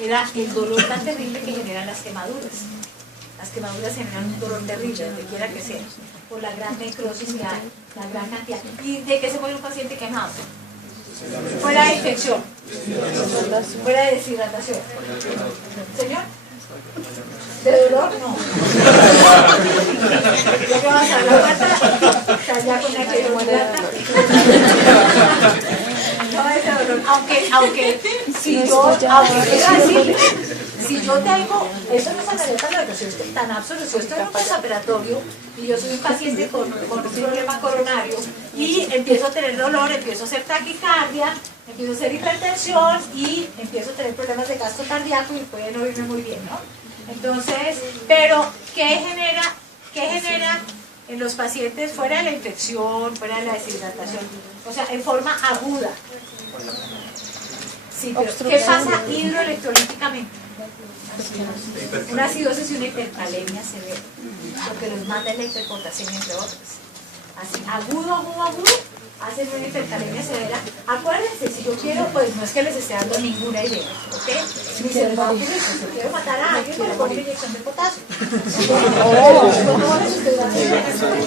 era el dolor tan terrible que generan las quemaduras. Las quemaduras generan un dolor terrible, donde quiera que sea, por la gran necrosis que hay, la gran cantidad. ¿Y de qué se muere un paciente quemado? Fuera de infección, fuera de deshidratación. ¿Señor? ¿De dolor? No. ¿Ya que vas a la pata? ¿Estás ya con la que hidrata? No, ese dolor. Aunque si yo tengo, esto no es alerta tan absoluto, si estoy en un postoperatorio y yo soy un paciente con un problema coronario y empiezo a tener dolor, empiezo a hacer taquicardia, empiezo a hacer hipertensión y empiezo a tener problemas de gasto cardíaco y pueden oírme muy bien, ¿no? Entonces, pero ¿qué genera en los pacientes fuera de la infección, fuera de la deshidratación? O sea, en forma aguda. Sí, pero ¿qué pasa hidroelectrolíticamente? Una acidosis y una hipercalemia severa, lo que los manda es la hiperpotasemia, entre otras. Así, agudo, hacen una hipercalemia severa. Acuérdense, si yo quiero, pues no es que les esté dando ninguna idea, ¿ok? Ni se les va a ocurrir, si yo quiero matar a alguien, pues le pongo una inyección de potasio.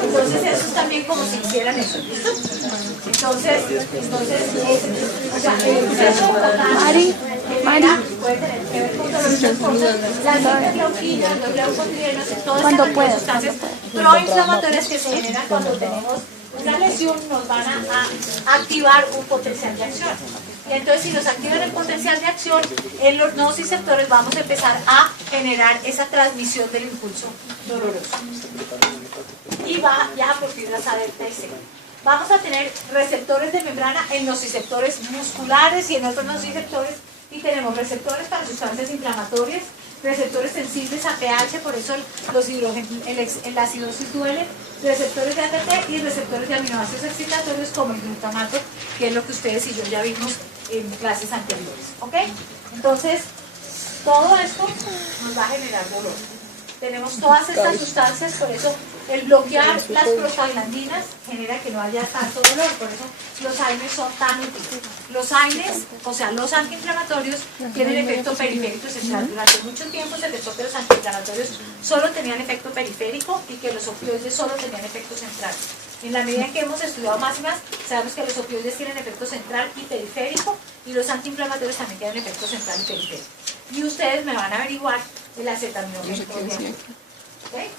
Entonces, eso es también como si hicieran eso, ¿listo? Entonces, o sea, el exceso Mari, puede tener que ver con dolores transportes, las interleuquinas, los leucotrienos, todas esas sustancias proinflamatorias que se generan cuando tenemos una lesión nos van a activar un potencial de acción. Y entonces si nos activan el potencial de acción, en los nociceptores vamos a empezar a generar esa transmisión del impulso doloroso. Y va ya por fibras A, delta y C. Vamos a tener receptores de membrana en nociceptores musculares y en otros nociceptores, y tenemos receptores para sustancias inflamatorias, receptores sensibles a pH, por eso la acidosis duele, receptores de ATP y receptores de aminoácidos excitatorios como el glutamato, que es lo que ustedes y yo ya vimos en clases anteriores. ¿Ok? Entonces, todo esto nos va a generar dolor. Tenemos todas estas sustancias, por eso el bloquear las prostaglandinas genera que no haya tanto dolor, por eso los AINES son tan útiles. Los AINES, o sea, los antiinflamatorios, tienen efecto periférico central. Durante mucho tiempo se pensó que los antiinflamatorios solo tenían efecto periférico y que los opioides solo tenían efecto central. En la medida en que hemos estudiado más y más, sabemos que los opioides tienen efecto central y periférico y los antiinflamatorios también tienen efecto central y periférico. Y ustedes me van a averiguar el acetaminofén, ¿okay?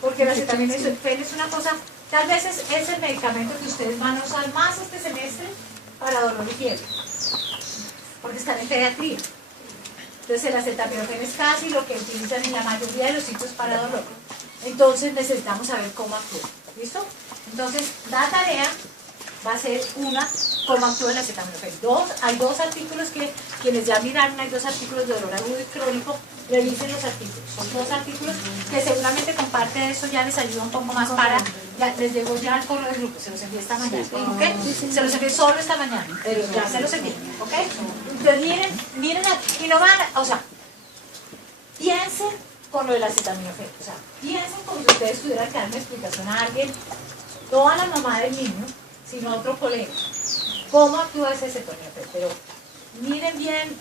Porque el acetaminofén es una cosa, tal vez es el medicamento que ustedes van a usar más este semestre para dolor y fiebre, porque están en pediatría. Entonces el acetaminofén es casi lo que utilizan en la mayoría de los sitios para dolor. Entonces necesitamos saber cómo actúa. ¿Listo? Entonces la tarea va a ser una, cómo actúa el acetaminofén. Hay dos artículos que quienes ya miraron, hay dos artículos de dolor agudo y crónico, revisen los artículos. Son dos artículos que seguramente con parte de eso ya les ayuda un poco más para, ya les llegó ya al correo del grupo, se los envié esta mañana, ¿ok? Se los envié solo esta mañana, pero ya se los envié, ¿ok? Entonces miren aquí, y no van, o sea, piensen con lo del acetaminofén, o sea, piensen como si ustedes pudieran que dar una explicación a alguien, no a la mamá del niño, sino a otro colega, cómo actúa ese acetaminofén, pero miren bien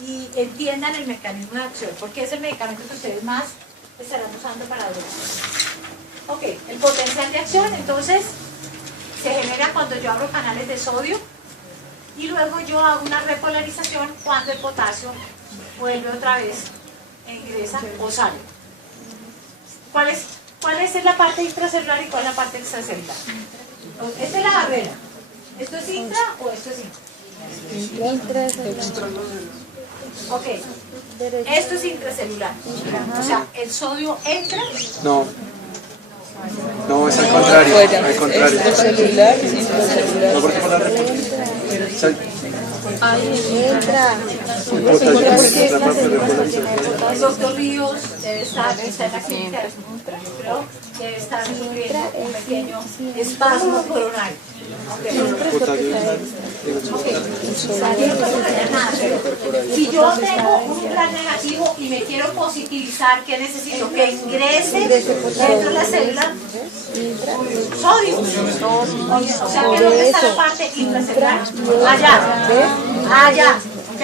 y entiendan el mecanismo de acción, porque es el medicamento que ustedes más estarán usando para dolor. Ok, el potencial de acción, entonces, se genera cuando yo abro canales de sodio y luego yo hago una repolarización cuando el potasio vuelve otra vez e ingresa o sale. ¿Cuál es la parte intracelular y cuál es la parte extracelular? Esta es la barrera. ¿Esto es intra o esto es intra? Ok. Esto es intracelular. O sea, el sodio entra. No, es al contrario. Al contrario. Intracelular, intracelular. No, porque por la Entra. El doctor Ríos debe estar en la clínica, pero debe estar sufriendo un pequeño espasmo coronario. Si yo tengo un plan negativo y me quiero positivizar, ¿qué necesito? Que ingrese dentro de la célula sodio. O sea, que ¿dónde está la parte intracelular? Allá. ¿Ok?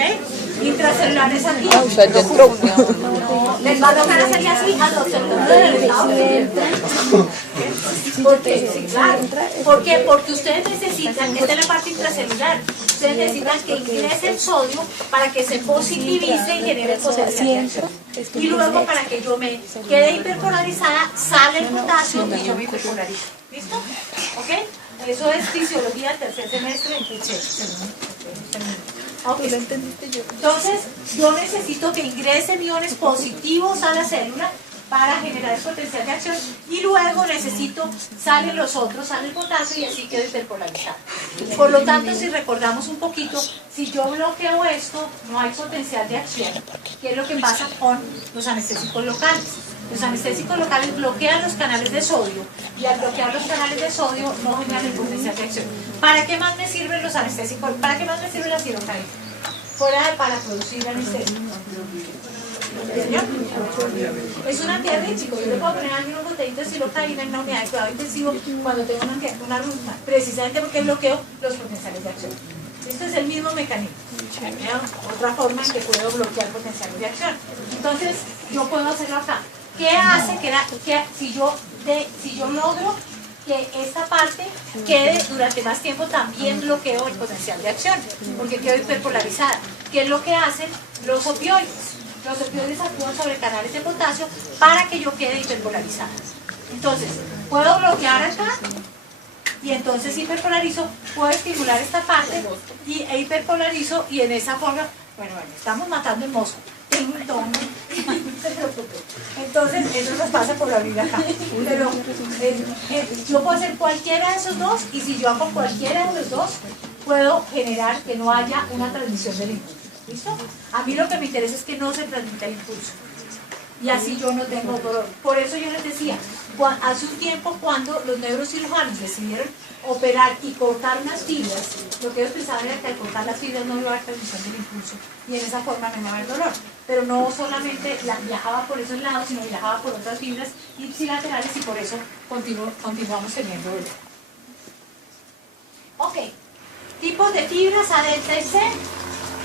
Intracelular es aquí. Ah, o sea, ya entró. No, les va a tocar hacer así a los celulares del lado. ¿Por qué? Sí, claro. ¿Por qué? Porque ustedes necesitan, esta es la parte intracelular, ustedes necesitan que ingrese el sodio para que se positivice y genere potencial de acción. Y luego para que yo me quede hiperpolarizada, sale el potasio y yo me hiperpolarizo. ¿Listo? ¿Ok? Eso es fisiología del tercer semestre. Okay. Entonces, yo necesito que ingresen iones positivos a la célula para generar el potencial de acción y luego necesito, salen los otros, sale el potasio y así quedo hiperpolarizado. Por lo tanto, si recordamos un poquito, si yo bloqueo esto, no hay potencial de acción. ¿Qué es lo que pasa con los anestésicos locales? Los anestésicos locales bloquean los canales de sodio y al bloquear los canales de sodio no generan el potencial de acción. ¿Para qué más me sirven los anestésicos? ¿Para qué más me sirve la silocaína? Fuera de para producir anestésico. Es un antidiabético. Yo le puedo poner algunos botellitos de silocaína en una unidad de cuidado intensivo cuando tengo una rúcula, precisamente porque bloqueo los potenciales de acción. Este es el mismo mecanismo. Otra forma en que puedo bloquear potenciales de acción. Entonces, yo puedo hacerlo acá. ¿Qué hace que si yo logro que esta parte quede durante más tiempo, también bloqueo el potencial de acción, porque quedo hiperpolarizada? ¿Qué es lo que hacen los opioides? Los opioides actúan sobre canales de potasio para que yo quede hiperpolarizada. Entonces, puedo bloquear acá y entonces hiperpolarizo, puedo estimular esta parte e hiperpolarizo y en esa forma, bueno, estamos matando el mosco. Entonces, eso nos pasa por abrir acá. Pero yo puedo hacer cualquiera de esos dos y si yo hago cualquiera de los dos, puedo generar que no haya una transmisión del impulso. ¿Listo? A mí lo que me interesa es que no se transmita el impulso. Y así yo no tengo dolor. Por eso yo les decía, hace un tiempo cuando los neurocirujanos decidieron operar y cortar unas fibras, lo que ellos pensaban era que al cortar las fibras no iba a haber transmisión del impulso y en esa forma no iba a haber dolor. Pero no solamente viajaba por esos lados, sino viajaba por otras fibras ipsilaterales y por eso continuamos teniendo dolor. Ok, tipos de fibras A, delta y C.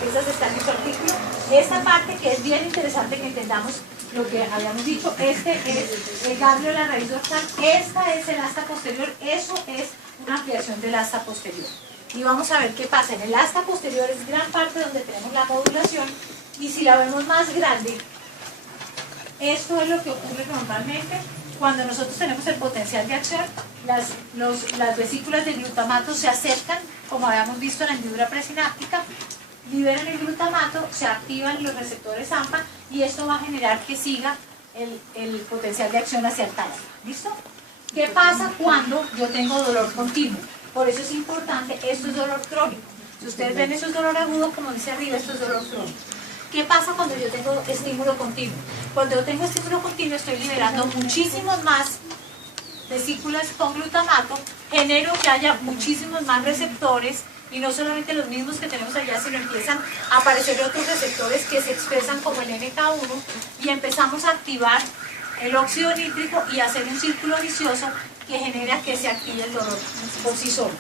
Estas están en su artículo. Esta parte que es bien interesante que entendamos lo que habíamos dicho, este es el ganglio de la raíz dorsal, esta es el asta posterior, eso es una ampliación del asta posterior. Y vamos a ver qué pasa. En el asta posterior es gran parte donde tenemos la modulación y si la vemos más grande, esto es lo que ocurre normalmente cuando nosotros tenemos el potencial de acción. Las vesículas de glutamato se acercan, como habíamos visto en la hendidura presináptica, liberan el glutamato, se activan los receptores AMPA y esto va a generar que siga el potencial de acción hacia el tálamo. ¿Listo? ¿Qué pasa cuando yo tengo dolor continuo? Por eso es importante, esto es dolor crónico. Si ustedes ven, eso es dolor agudo, como dice arriba, esto es dolor crónico. ¿Qué pasa cuando yo tengo estímulo continuo? Cuando yo tengo estímulo continuo estoy liberando muchísimos más vesículas con glutamato, genero que haya muchísimos más receptores y no solamente los mismos que tenemos allá, sino empiezan a aparecer otros receptores que se expresan como el NK1 y empezamos a activar el óxido nítrico y hacer un círculo vicioso que genera que se active el dolor por sí solo.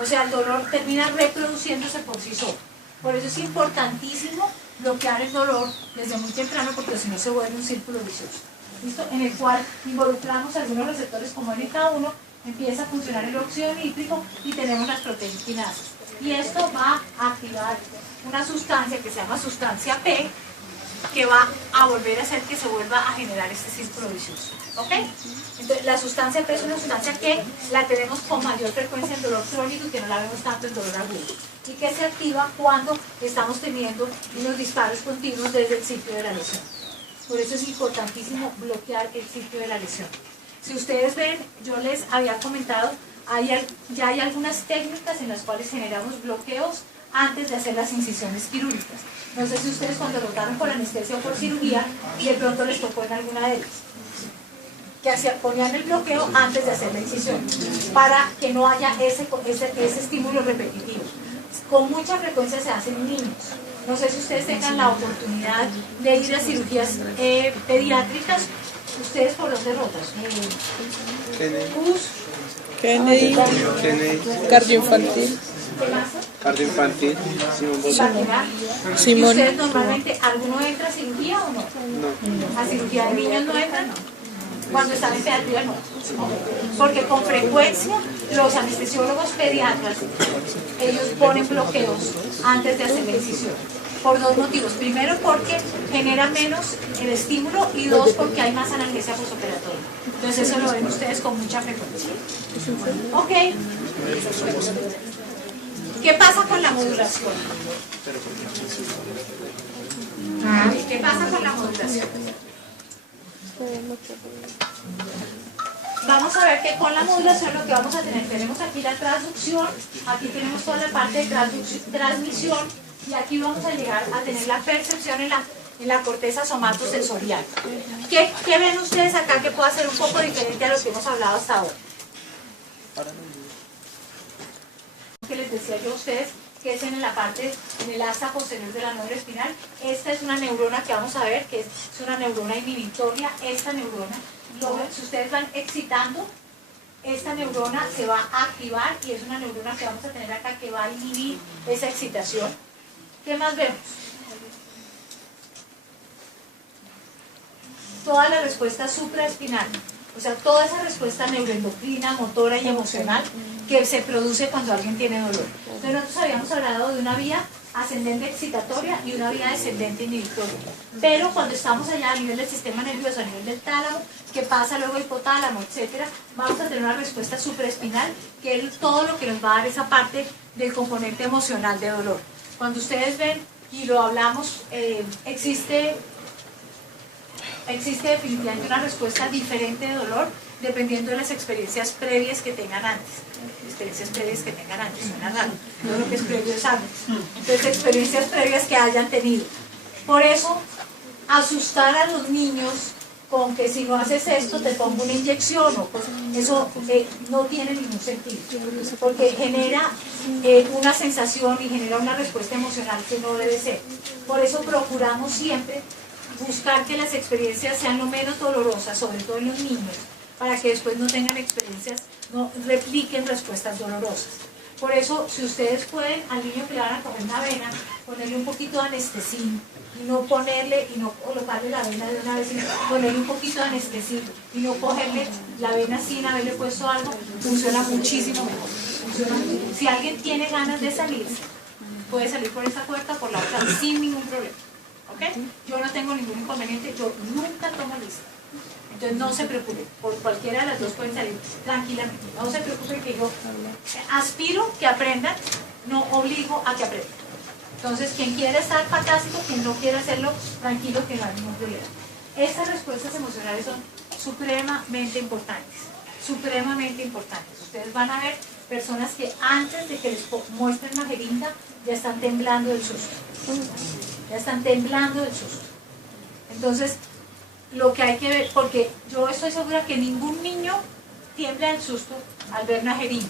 O sea, el dolor termina reproduciéndose por sí solo. Por eso es importantísimo bloquear el dolor desde muy temprano, porque si no se vuelve un círculo vicioso. ¿Listo? En el cual involucramos algunos receptores como NK1, empieza a funcionar el óxido nítrico y tenemos las proteínas. Y esto va a activar una sustancia que se llama sustancia P, que va a volver a hacer que se vuelva a generar este círculo vicioso. ¿Ok? Entonces, la sustancia P es una sustancia que la tenemos con mayor frecuencia en dolor crónico y que no la vemos tanto en dolor agudo. Y que se activa cuando estamos teniendo unos disparos continuos desde el sitio de la lesión. Por eso es importantísimo bloquear el sitio de la lesión. Si ustedes ven, yo les había comentado, ya hay algunas técnicas en las cuales generamos bloqueos antes de hacer las incisiones quirúrgicas. No sé si ustedes cuando rotaron por anestesia o por cirugía, y de pronto les tocó en alguna de ellas, que ponían el bloqueo antes de hacer la incisión, para que no haya ese estímulo repetitivo. Con mucha frecuencia se hace en niños. No sé si ustedes tengan la oportunidad de ir a cirugías pediátricas. ¿Ustedes por dónde rotan? Kennedy, cardioinfantil. ¿Qué más? Jardín infantil, Simón Bolívar. Ibaquirá. ¿Y Simón. ustedes normalmente, alguno entra a cirugía o no? No. ¿A cirugía de niños no entran? Cuando están en pediatría no. Porque con frecuencia los anestesiólogos pediatras, ellos ponen bloqueos antes de hacer la incisión. Por dos motivos. Primero, porque genera menos el estímulo, y dos, porque hay más analgesia postoperatoria. Entonces eso lo ven ustedes con mucha frecuencia. Ok. ¿Qué pasa con la modulación? ¿Qué pasa con la modulación? Vamos a ver que con la modulación lo que vamos a tener, tenemos aquí la transducción, aquí tenemos toda la parte de transmisión, y aquí vamos a llegar a tener la percepción en la corteza somatosensorial. ¿Qué ven ustedes acá que pueda ser un poco diferente a lo que hemos hablado hasta ahora? Que les decía yo a ustedes que es en la parte, en el asta posterior de la médula espinal. Esta es una neurona que vamos a ver, que es una neurona inhibitoria. Esta neurona, si ustedes van excitando, esta neurona se va a activar, y es una neurona que vamos a tener acá que va a inhibir esa excitación. ¿Qué más vemos? Toda la respuesta supraespinal, o sea, toda esa respuesta neuroendocrina, motora y emocional que se produce cuando alguien tiene dolor. Entonces nosotros habíamos hablado de una vía ascendente excitatoria y una vía descendente inhibitoria. Pero cuando estamos allá a nivel del sistema nervioso, a nivel del tálamo, que pasa luego hipotálamo, etcétera, vamos a tener una respuesta supraespinal, que es todo lo que nos va a dar esa parte del componente emocional de dolor. Cuando ustedes ven, y lo hablamos, existe definitivamente una respuesta diferente de dolor dependiendo de las experiencias previas que tengan antes. Suena raro, todo lo que es previo es antes. Entonces, experiencias previas que hayan tenido. Por eso, asustar a los niños con que si no haces esto te pongo una inyección, o pues, eso no tiene ningún sentido, porque genera una sensación y genera una respuesta emocional que no debe ser. Por eso procuramos siempre buscar que las experiencias sean lo menos dolorosas, sobre todo en los niños, para que después no tengan experiencias, no repliquen respuestas dolorosas. Por eso, si ustedes pueden, al niño que le van a coger una vena, ponerle un poquito de anestesín, y no ponerle, y no colocarle la vena de una vez, sino ponerle un poquito de anestesín, y no cogerle la vena sin haberle puesto algo, funciona muchísimo mejor. Si alguien tiene ganas de salir, puede salir por esa puerta o por la otra sin ningún problema. ¿Ok? Yo no tengo ningún inconveniente, yo nunca tomo lista. Entonces no se preocupen, por cualquiera de las dos pueden salir tranquilamente. No se preocupen que yo aspiro que aprendan, no obligo a que aprendan. Entonces quien quiere estar fantástico, quien no quiere hacerlo, tranquilo, que no hay ningún problema. Estas respuestas emocionales son supremamente importantes, supremamente importantes. Ustedes van a ver personas que antes de que les muestren la jeringa ya están temblando del susto. Ya están temblando del susto. Entonces, lo que hay que ver, porque yo estoy segura que ningún niño tiembla del susto al ver una jeringa.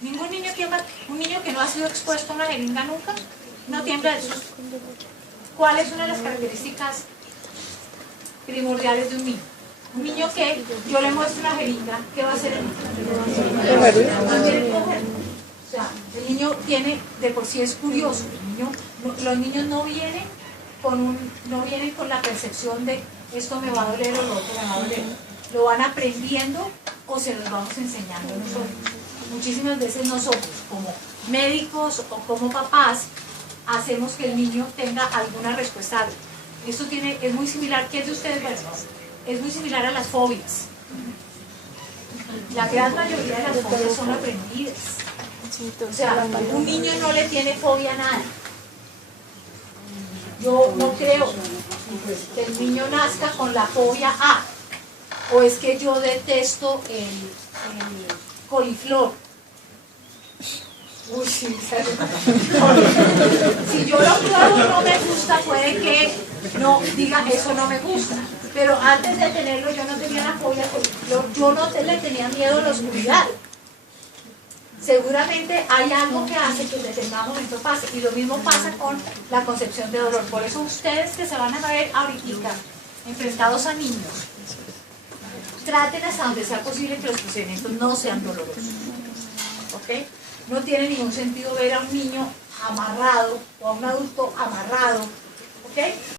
Ningún niño tiembla, un niño que no ha sido expuesto a una jeringa nunca, no tiembla del susto. ¿Cuál es una de las características primordiales de un niño? Un niño que yo le muestro una jeringa, ¿qué va a hacer el niño? Va a querer cogerlo. O sea, el niño tiene, de por sí es curioso, los niños no vienen con la percepción de esto me va a doler o lo otro me va a doler. Lo van aprendiendo o se los vamos enseñando nosotros. Muchísimas veces nosotros, como médicos o como papás, hacemos que el niño tenga alguna respuesta a algo. Esto es muy similar, ¿qué es de ustedes? Es muy similar a las fobias. La gran mayoría de las fobias son aprendidas. O sea, un niño no le tiene fobia a nada. Yo no creo que el niño nazca con la fobia a, o es que yo detesto el coliflor. Uy, sí, si yo lo pruebo no me gusta, puede que no diga eso no me gusta, pero antes de tenerlo yo no tenía la fobia al coliflor, yo no le tenía miedo a la oscuridad. Seguramente hay algo que hace que en determinado momento pase, y lo mismo pasa con la concepción de dolor. Por eso ustedes que se van a ver ahorita enfrentados a niños, traten hasta donde sea posible que los procedimientos no sean dolorosos. ¿Ok? No tiene ningún sentido ver a un niño amarrado o a un adulto amarrado, ¿ok?